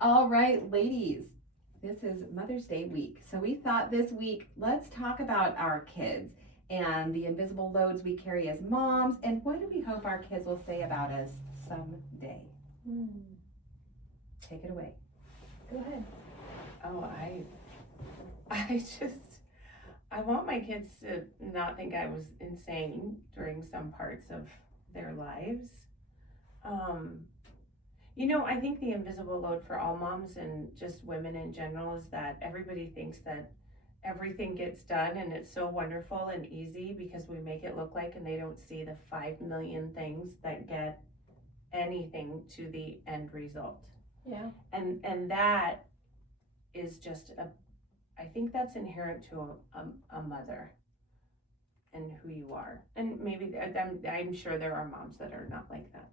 All right, ladies, this is Mother's Day week. So we thought this week, let's talk about our kids and the invisible loads we carry as moms, and what do we hope our kids will say about us someday? Hmm. Take it away. Go ahead. Oh, I just, I want my kids to not think I was insane during some parts of their lives. Um, I think the invisible load for all moms and just women in general is that everybody thinks that everything gets done and it's so wonderful and easy because we make it look like, and they don't see the 5 million things that get anything to the end result. Yeah. And that is just I think that's inherent to a mother and who you are. And maybe I'm sure there are moms that are not like that.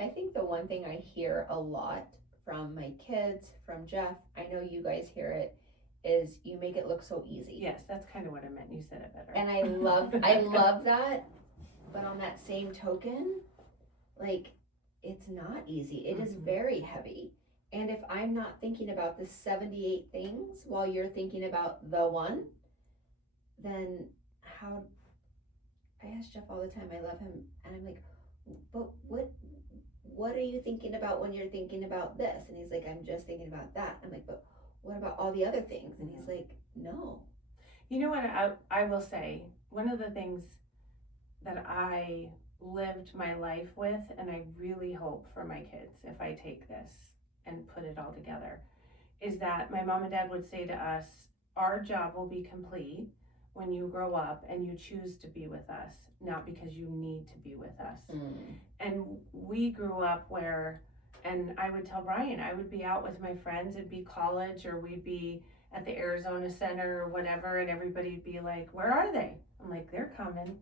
I think the one thing I hear a lot from my kids, from Jeff, I know you guys hear it, is you make it look so easy. Yes, that's kind of what I meant. You said it better. And I love that. But on that same token, like, it's not easy. It is very heavy. And if I'm not thinking about the 78 things while you're thinking about the one, then how? I ask Jeff all the time, I love him, and I'm like, but what are you thinking about when you're thinking about this? And he's like, I'm just thinking about that. I'm like, but what about all the other things? And he's like, no. You know what, I will say, one of the things that I lived my life with, and I really hope for my kids, if I take this and put it all together, is that my mom and dad would say to us, our job will be complete when you grow up and you choose to be with us, not because you need to be with us. And we grew up where, and I would tell Brian, I would be out with my friends, it'd be college, or we'd be at the Arizona Center or whatever, and everybody'd be like, where are they? I'm like, they're coming.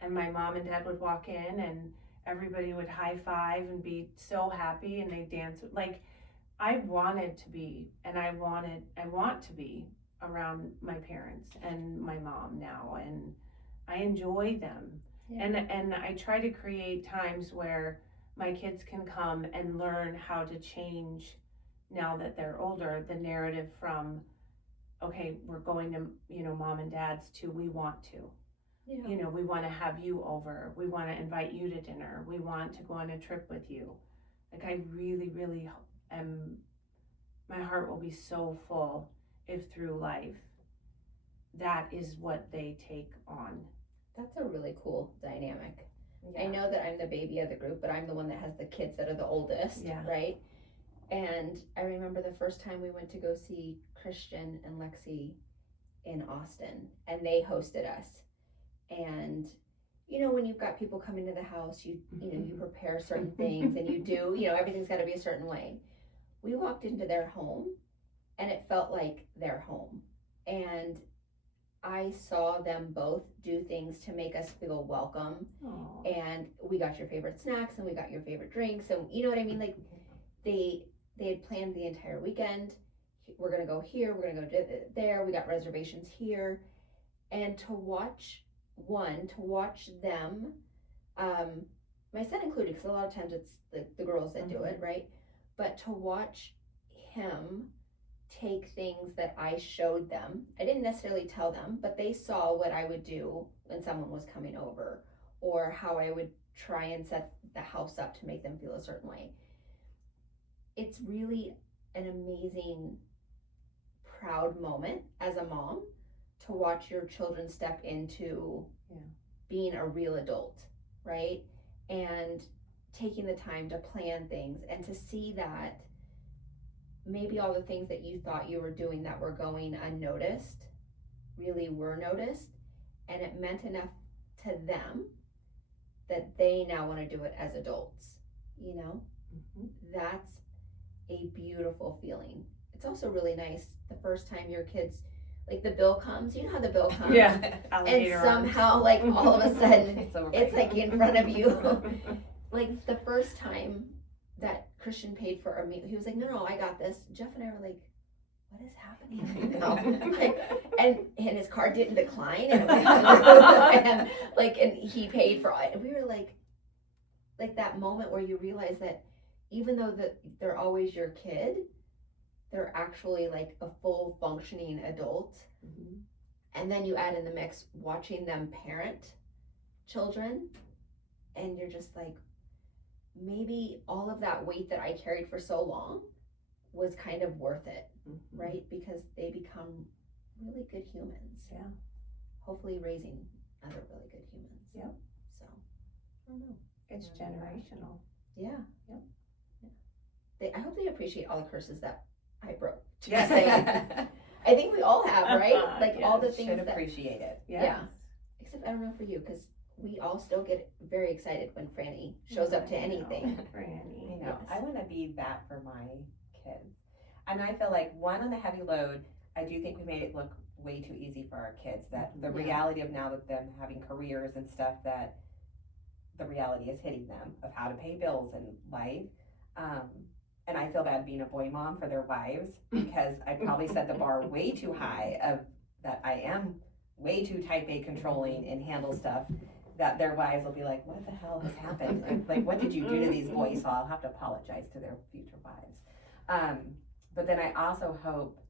And my mom and dad would walk in and everybody would high five and be so happy, and they'd dance. Like, I wanted to be, and I want to be around my parents and my mom now, and I enjoy them. Yeah. And I try to create times where my kids can come and learn how to change, now that they're older, the narrative from, okay, we're going to, mom and dad's, to we want to. Yeah. We want to have you over. We want to invite you to dinner. We want to go on a trip with you. Like, I really, really am, my heart will be so full if through life that is what they take on. That's a really cool dynamic. Yeah. I know that I'm the baby of the group, but I'm the one that has the kids that are the oldest, right? And I remember the first time we went to go see Christian and Lexi in Austin, and they hosted us. And when you've got people coming to the house, you prepare certain things, and you do, everything's got to be a certain way. We walked into their home, and it felt like their home. And I saw them both do things to make us feel welcome. Aww. And we got your favorite snacks, and we got your favorite drinks, and you know what I mean? Like, they had planned the entire weekend. We're gonna go here, we're gonna go there, we got reservations here. And to watch them, my son included, because a lot of times it's the girls that do it, right? But to watch him take things that I showed them, I didn't necessarily tell them, but they saw what I would do when someone was coming over, or how I would try and set the house up to make them feel a certain way. It's really an amazing, proud moment as a mom to watch your children step into being a real adult, right? And taking the time to plan things, and to see that maybe all the things that you thought you were doing that were going unnoticed really were noticed, and it meant enough to them that they now want to do it as adults. That's a beautiful feeling. It's also really nice the first time your kids, like, the bill comes, how the bill comes, and somehow like all of a sudden it's like in front of you. Like, the first time that Christian paid for our meal, he was like, no, I got this. Jeff and I were like, what is happening now? and his card didn't decline, and it went through, and he paid for it. And we were like that moment where you realize that even though they're always your kid, they're actually like a full functioning adult. Mm-hmm. And then you add in the mix watching them parent children, and you're just like, maybe all of that weight that I carried for so long was kind of worth it, Mm-hmm. right? Because they become really good humans. Yeah. Hopefully raising other really good humans. Yep. So, I don't know. It's generational. Yeah. Yep. Yeah. I hope they appreciate all the curses that I broke. Yes. I think we all have, right? Like all the Yes, things Should that, appreciate it. Yes. Yeah. Except I don't know for you, because we all still get very excited when Franny shows up to anything. Franny. You know, Yes. I want to be that for my kids. And I feel like one, on the heavy load, I do think we made it look way too easy for our kids. That the Yeah. reality of now that them having careers and stuff, that the reality is hitting them of how to pay bills and life. And I feel bad being a boy mom for their wives, because I probably set the bar way too high of that I am way too type A controlling and handle stuff, that their wives will be like, what the hell has happened? And, like, what did you do to these boys? So I'll have to apologize to their future wives. But then I also hope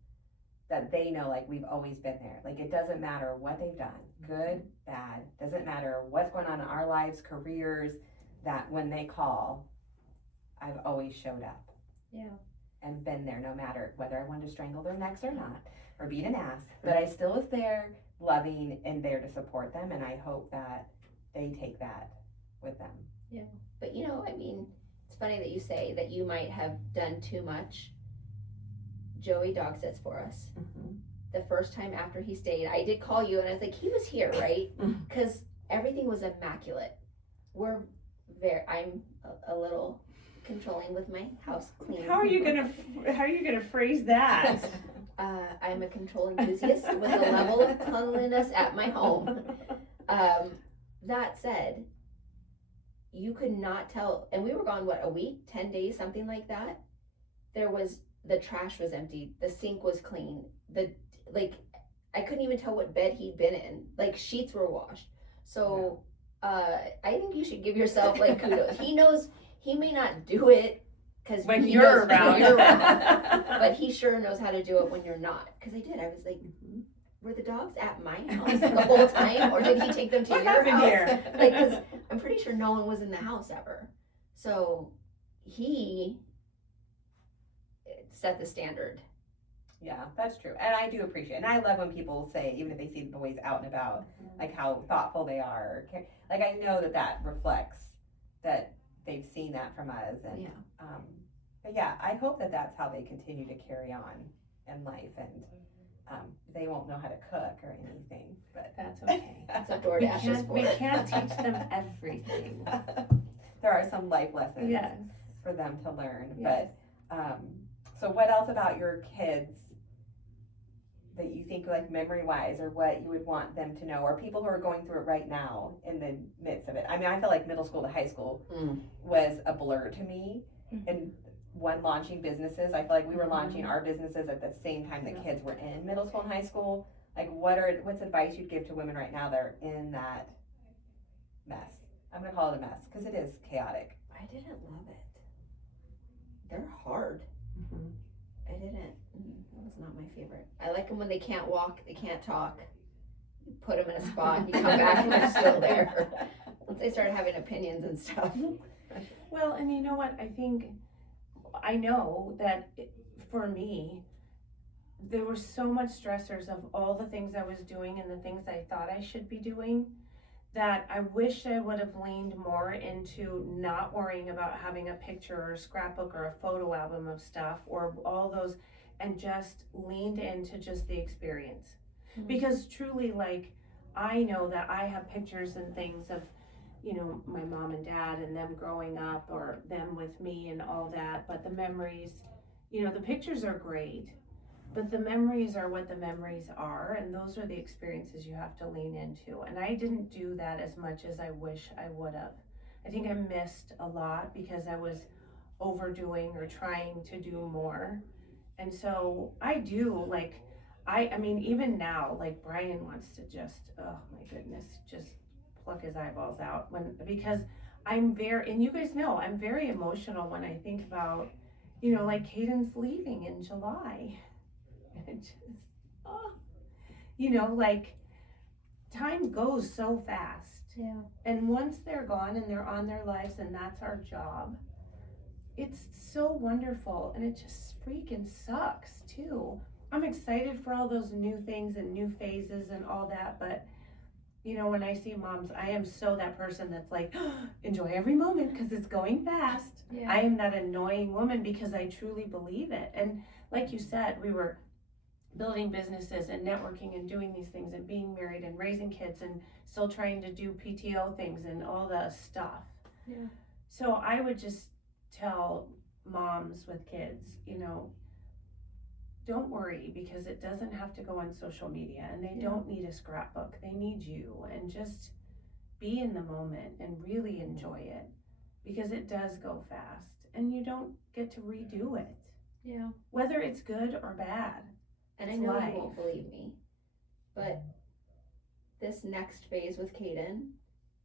that they know, like, we've always been there. Like, it doesn't matter what they've done, good, bad, doesn't matter what's going on in our lives, careers, that when they call, I've always showed up. Yeah. And been there, no matter whether I wanted to strangle their necks or not, or beat an ass. But I still was there, loving, and there to support them, and I hope that they take that with them. Yeah. But you know, I mean, it's funny that you say that you might have done too much. Joey dog sits for us. Mm-hmm. The first time after he stayed, I did call you and I was like, he was here, right? Because everything was immaculate. I'm a little controlling with my house clean. How are you gonna phrase that? I'm a control enthusiast with a level of cleanliness at my home. That said, you could not tell, and we were gone, what, a week, 10 days, something like that? The trash was emptied, the sink was clean, I couldn't even tell what bed he'd been in, like sheets were washed. So, I think you should give yourself like kudos. He knows, he may not do it because When you're around. but he sure knows how to do it when you're not. Because I was like, were the dogs at my house the whole time, or did he take them to What your happened house? here? Like, because I'm pretty sure no one was in the house ever. So he set the standard. Yeah, that's true. And I do appreciate it. And I love when people say, even if they see the boys out and about, like how thoughtful they are. Like, I know that reflects that they've seen that from us. And, but yeah, I hope that that's how they continue to carry on in life. And they won't know how to cook or anything, but That's okay. That's what DoorDash is for. We can't teach them everything. there are some life lessons Yes. for them to learn. Yes. But so what else about your kids that you think, like, memory wise, or what you would want them to know, or people who are going through it right now in the midst of it? I mean, I feel like middle school to high school was a blur to me. And one, launching businesses, I feel like we were launching our businesses at the same time that kids were in middle school and high school. Like, what's advice you'd give to women right now that are in that mess? I'm gonna call it a mess because it is chaotic. I didn't love it. They're hard. Mm-hmm. I didn't. That was not my favorite. I like them when they can't walk, they can't talk. You put them in a spot, you come back and they're still there. Once they start having opinions and stuff. Well, and you know what? I know that for me, there were so much stressors of all the things I was doing and the things I thought I should be doing, that I wish I would have leaned more into not worrying about having a picture or a scrapbook or a photo album of stuff or all those, and just leaned into just the experience. Mm-hmm. Because truly, like, I know that I have pictures and things of, you know, my mom and dad and them growing up, or them with me and all that, but the memories, you know, the pictures are great, but the memories are what the memories are, and those are the experiences you have to lean into. And I didn't do that as much as I wish I would have. I think I missed a lot because I was overdoing or trying to do more. And so I do, like, I mean, even now, like, Brian wants to just, oh my goodness, just pluck his eyeballs out because I'm very, and you guys know, I'm very emotional when I think about, like Caden's leaving in July. And it just, oh, like time goes so fast. Yeah. And once they're gone and they're on their lives and that's our job, it's so wonderful, and it just freaking sucks too. I'm excited for all those new things and new phases and all that, but when I see moms, I am so that person that's like, enjoy every moment because it's going fast. Yeah. I am that annoying woman because I truly believe it. And like you said, we were building businesses and networking and doing these things and being married and raising kids and still trying to do PTO things and all the stuff. Yeah. So I would just tell moms with kids, don't worry, because it doesn't have to go on social media, and they don't need a scrapbook. They need you, and just be in the moment and really enjoy it, because it does go fast and you don't get to redo it. Yeah. Whether it's good or bad. And I know you won't believe me, but this next phase with Caden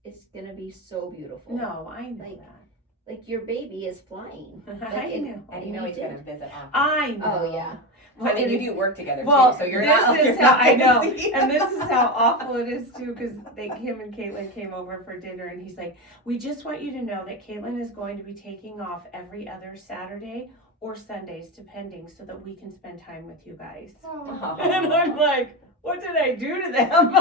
is gonna be so beautiful. No, I know that. Like your baby is flying. I know. And you know he's going to visit often. I know. Oh yeah. Well, I mean, you do work together too, so you're this not. is You're how not I know, gonna see. and this is how awful it is too. Because him and Caitlin came over for dinner, and he's like, "We just want you to know that Caitlin is going to be taking off every other Saturday or Sundays, depending, so that we can spend time with you guys." Oh. And I'm like, "What did I do to them?"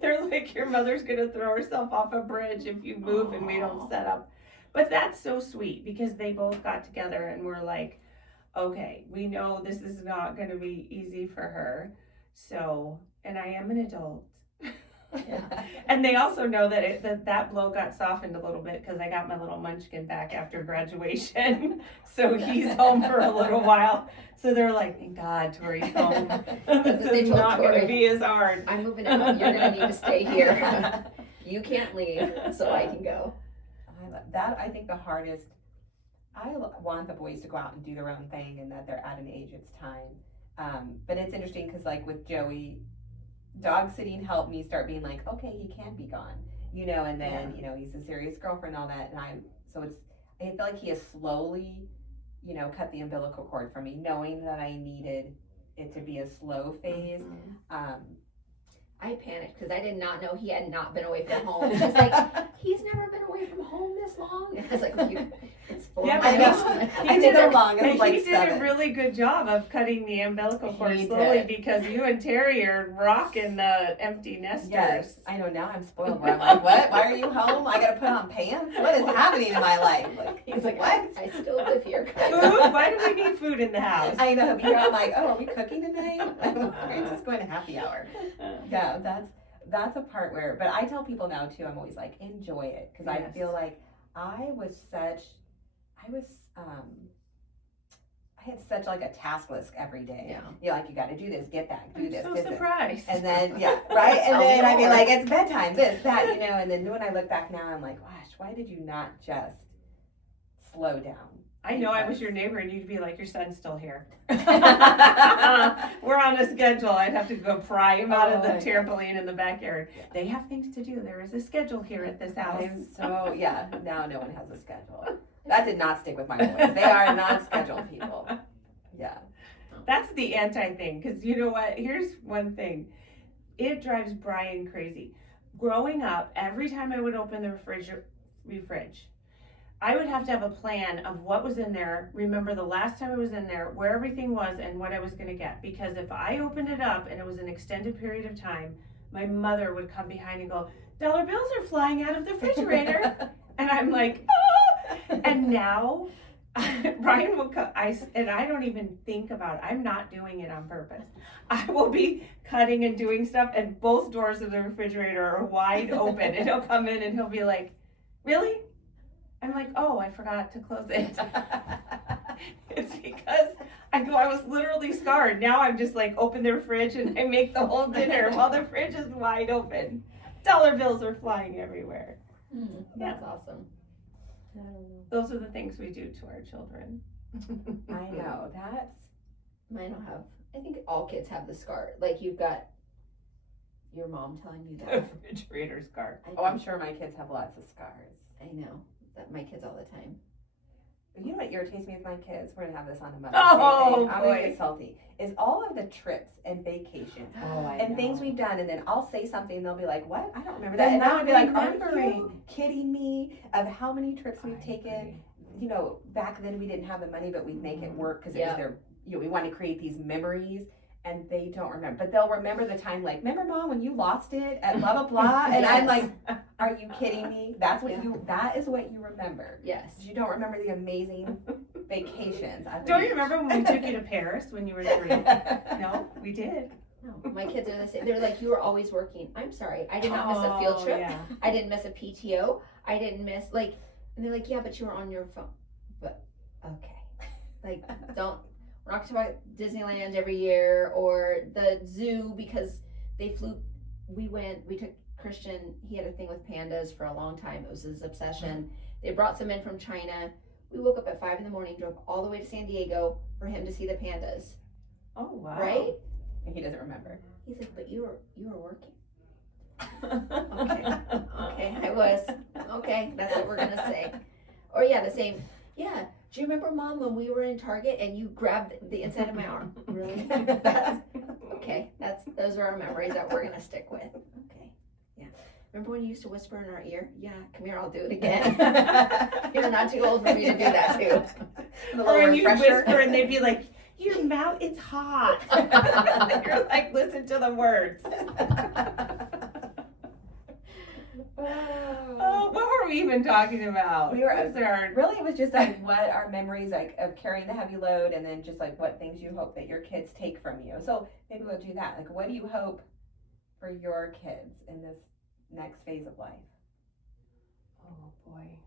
They're like, "Your mother's gonna throw herself off a bridge if you move and we don't set up." But that's so sweet, because they both got together and were like, okay, we know this is not going to be easy for her. So, and I am an adult. Yeah. And they also know that that blow got softened a little bit because I got my little munchkin back after graduation. So he's home for a little while. So they're like, thank God Tori's home. This is not going to be as hard. I'm moving out. You're going to need to stay here. You can't leave, so I can go. That, I think the hardest, I want the boys to go out and do their own thing, and that they're at an age it's time. But it's interesting because, like with Joey, dog sitting helped me start being like, okay, he can be gone, and then, he's a serious girlfriend and all that. And I feel like he has slowly, cut the umbilical cord for me, knowing that I needed it to be a slow phase. I panicked because I did not know he had not been away from home. He's like, he's never been away from home this long. And I was like, it's 4 Yeah, months. I did it long. It was like he did 7. a really good job of cutting the umbilical cord He slowly did. because you and Terry are rocking the empty nesters. Yes, I know. Now I'm spoiled. Where I'm like, what? Why are you home? I gotta put on pants. What is happening in my life? He's like, what? I still live here. Food? Why do we need food in the house? I know. Here I'm like, oh, are we cooking tonight? We're just going to happy hour. Yeah, that's a part where. But I tell people now too. I'm always like, enjoy it, because I feel like I had such like a task list every day. Yeah. You're like, you got to do this, get that, do this, I'm this, so this. surprised. And then, right? And then I'd be like, it's bedtime, this, that, and then when I look back now, I'm like, gosh, why did you not just slow down? I know I was your neighbor and you'd be like, your son's still here. We're on a schedule. I'd have to go pry him out of the trampoline in the backyard. Yeah. They have things to do. There is a schedule here at this house. So, now no one has a schedule. That did not stick with my boys. They are not scheduled people. Yeah. That's the anti thing, because you know what? Here's one thing. It drives Brian crazy. Growing up, every time I would open the fridge, I would have to have a plan of what was in there, remember the last time I was in there, where everything was, and what I was going to get. Because if I opened it up and it was an extended period of time, my mother would come behind and go, dollar bills are flying out of the refrigerator. And I'm like, ah! And now Brian will come, and I don't even think about it. I'm not doing it on purpose. I will be cutting and doing stuff, and both doors of the refrigerator are wide open. And he'll come in and he'll be like, really? I'm like, oh, I forgot to close it. It's because I was literally scarred. Now I'm just like, open the fridge and I make the whole dinner while the fridge is wide open. Dollar bills are flying everywhere. That's awesome. Those are the things we do to our children. I know. That's. Mine don't have. I think all kids have the scar. Like you've got your mom telling you The that. refrigerator scar. Oh, I'm sure my kids have lots of scars. I know that my kids all the time. But you know what irritates me with my kids? We're gonna have this on a Mother's Oh, Day thing. I'm boy. gonna get salty. Is all of the trips and vacations Oh, I and things know. we've done, and then I'll say something, and they'll be like, "What? I don't remember They're that." And I'm not gonna be like, "Are remembering. you kidding me?" Of how many trips we've I taken. agree. You know, back then we didn't have the money, but we'd make it work because it was Yeah. their. You know, we wanted to create these memories. And they don't remember, but they'll remember the time. Like, remember, Mom, when you lost it at blah blah blah? And I'm Yes. like, are you kidding me? That's what Yeah. that is what you remember. Yes. You don't remember the amazing vacations. Don't you remember when we took you to Paris when you were 3? No, we did. No, my kids are the same. They're like, you were always working. I'm sorry, I did not miss a field trip. Yeah. I didn't miss a PTO. I didn't miss and they're like, yeah, but you were on your phone. But okay, like don't. We're not talking about Disneyland every year or the zoo because they flew. We took Christian. He had a thing with pandas for a long time. It was his obsession. They brought some in from China. We woke up at 5 a.m, drove all the way to San Diego for him to see the pandas. Oh wow. Right? And he doesn't remember. He's like, but you were working. Okay, I was. Okay, that's what we're gonna say. Or yeah, the same. Yeah. Do you remember, Mom, when we were in Target and you grabbed the inside of my arm? Really? Okay. Those are our memories that we're gonna stick with. Okay. Yeah. Remember when you used to whisper in our ear? Yeah. Come here, I'll do it again. You're not too old for me to do that too. Or when you whisper and they'd be like, your mouth, it's hot. You're like, listen to the words. Oh, what were we even talking about? We were What was our really, it was just like what our memories like of carrying the heavy load, and then just like what things you hope that your kids take from you. So maybe we'll do that. Like, what do you hope for your kids in this next phase of life? Oh boy.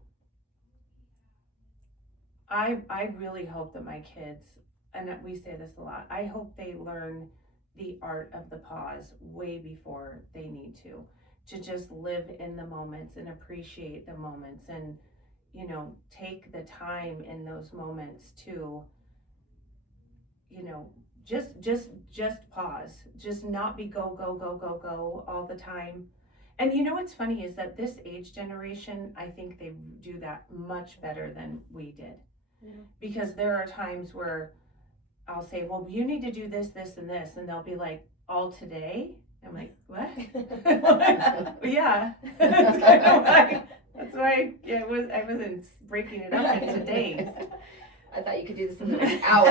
I really hope that my kids, and we say this a lot, I hope they learn the art of the pause way before they need to just live in the moments and appreciate the moments and, you know, take the time in those moments to, you know, just pause, just not be go all the time. And you know what's funny is that this age generation, I think they do that much better than we did. Yeah. Because there are times where I'll say, well, you need to do this, this, and this, and they'll be like, all today? I'm like, what? Yeah. That's kind of why. That's why I wasn't breaking it up into days. I thought you could do this in the next hour,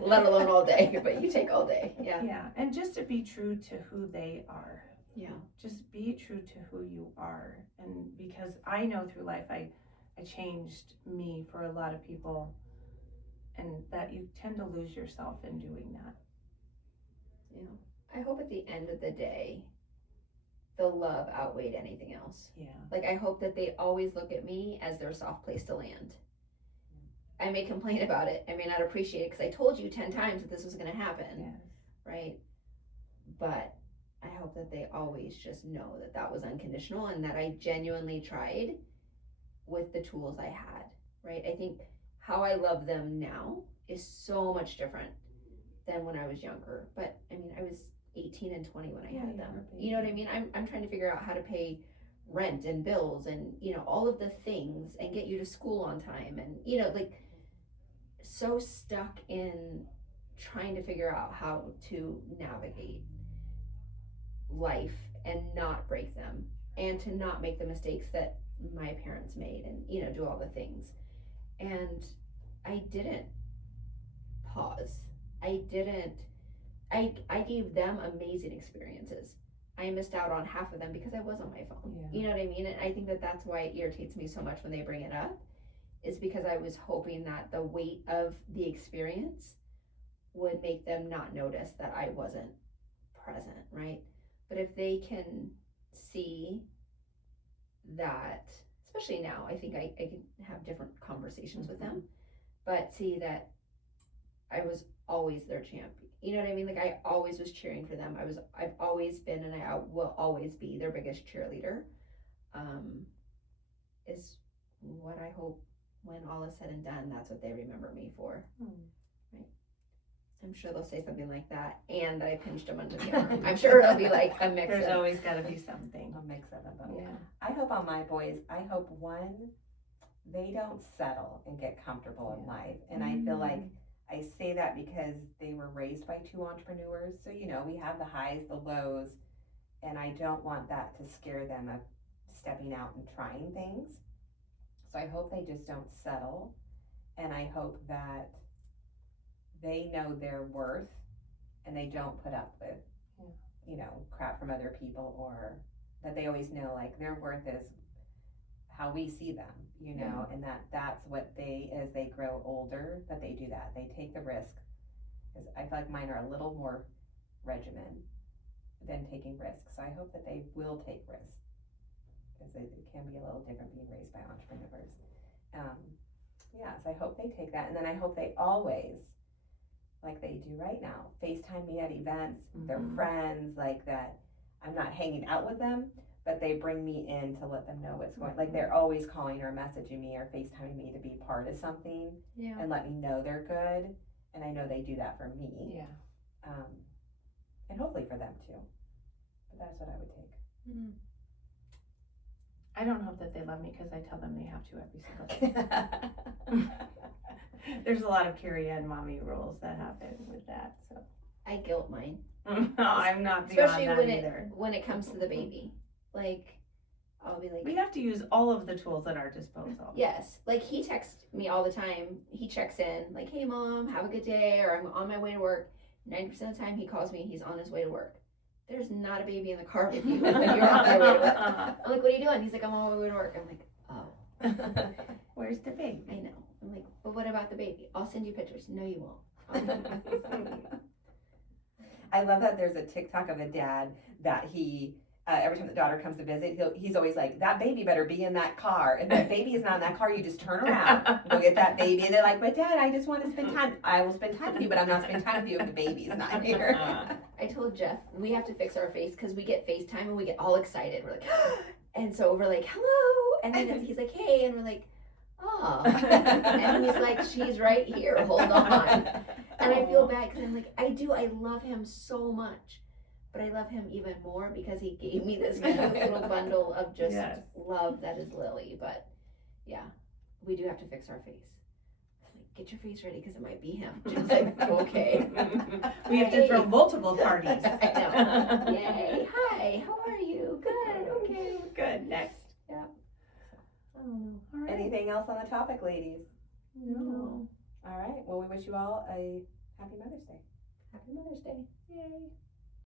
let alone all day, but you take all day. Yeah. Yeah, and just to be true to who they are. Yeah. Just be true to who you are. And because I know through life I changed me for a lot of people, and that you tend to lose yourself in doing that. Yeah. I hope at the end of the day, the love outweighed anything else. Yeah. Like, I hope that they always look at me as their soft place to land. I may complain about it. I may not appreciate it because I told you 10 times that this was going to happen. Yes. Right? But I hope that they always just know that that was unconditional and that I genuinely tried with the tools I had. Right? I think how I love them now is so much different than when I was younger. But I mean, I was 18 and 20 when I had them. You know what I mean? I'm trying to figure out how to pay rent and bills and, you know, all of the things and get you to school on time and, you know, like so stuck in trying to figure out how to navigate life and not break them and to not make the mistakes that my parents made and, you know, do all the things. And I didn't pause. I gave them amazing experiences. I missed out on half of them because I was on my phone. Yeah. You know what I mean? And I think that that's why it irritates me so much when they bring it up, is because I was hoping that the weight of the experience would make them not notice that I wasn't present, right? But if they can see that, especially now, I think I can have different conversations with them, but see that I was always their champion. You know what I mean? Like, I always was cheering for them. I've always been, and I will always be their biggest cheerleader. Is what I hope when all is said and done, that's what they remember me for. Right. I'm sure they'll say something like that, and that I pinched him under the arm. I'm sure it'll be like a mix There's of. always got to be something. A mix of them both. Yeah. I hope on my boys, I hope one, they don't settle and get comfortable in life. And I feel like I say that because they were raised by two entrepreneurs. So, you know, we have the highs, the lows, and I don't want that to scare them of stepping out and trying things. So I hope they just don't settle. And I hope that they know their worth and they don't put up with, you know, crap from other people, or that they always know like their worth is how we see them, you know, and that's what they, as they grow older, that they do that. They take the risk. Because I feel like mine are a little more regimen than taking risks. So I hope that they will take risks, because it can be a little different being raised by entrepreneurs. So I hope they take that. And then I hope they always, like they do right now, FaceTime me at events, their friends, like that I'm not hanging out with them, but they bring me in to let them know what's going, like they're always calling or messaging me or FaceTiming me to be part of something and let me know they're good. And I know they do that for me. Yeah. And hopefully for them too. But that's what I would take. I don't hope that they love me because I tell them they have to every single day. There's a lot of Kerri Ann mommy rules that happen with that. So I guilt mine. no, I'm not beyond Especially that when either. when it comes to the baby. Like, I'll be like, We have to use all of the tools at our disposal. yes. Like, he texts me all the time. He checks in, like, hey, Mom, have a good day, or I'm on my way to work. 90% of the time, he calls me, he's on his way to work. There's not a baby in the car with you when you're on your way to work. I'm like, what are you doing? He's like, I'm on my way to work. I'm like, oh. Where's the baby? I know. I'm like, but what about the baby? I'll send you pictures. No, you won't. I love that there's a TikTok of a dad that he, every time the daughter comes to visit, he's always like, that baby better be in that car. If that baby is not in that car, you just turn around, go get that baby. And they're like, but Dad, I just want to spend time. I will spend time with you, but I'm not spending time with you if the baby's not here. I told Jeff, we have to fix our face because we get FaceTime and we get all excited. We're like, and so we're like, hello. And then he's like, hey. And we're like, oh. And he's like, she's right here. Hold on. And I feel bad because I'm like, I love him so much. But I love him even more because he gave me this cute little bundle of just love that is Lily. But yeah, we do have to fix our face. Like, get your face ready because it might be him. Just like, okay. We have to throw multiple parties. I know. Yay. Hi, how are you? Good, okay. Good, next. Yeah. I don't know. All right. Anything else on the topic, ladies? No. All right. Well, we wish you all a happy Mother's Day. Happy Mother's Day. Yay.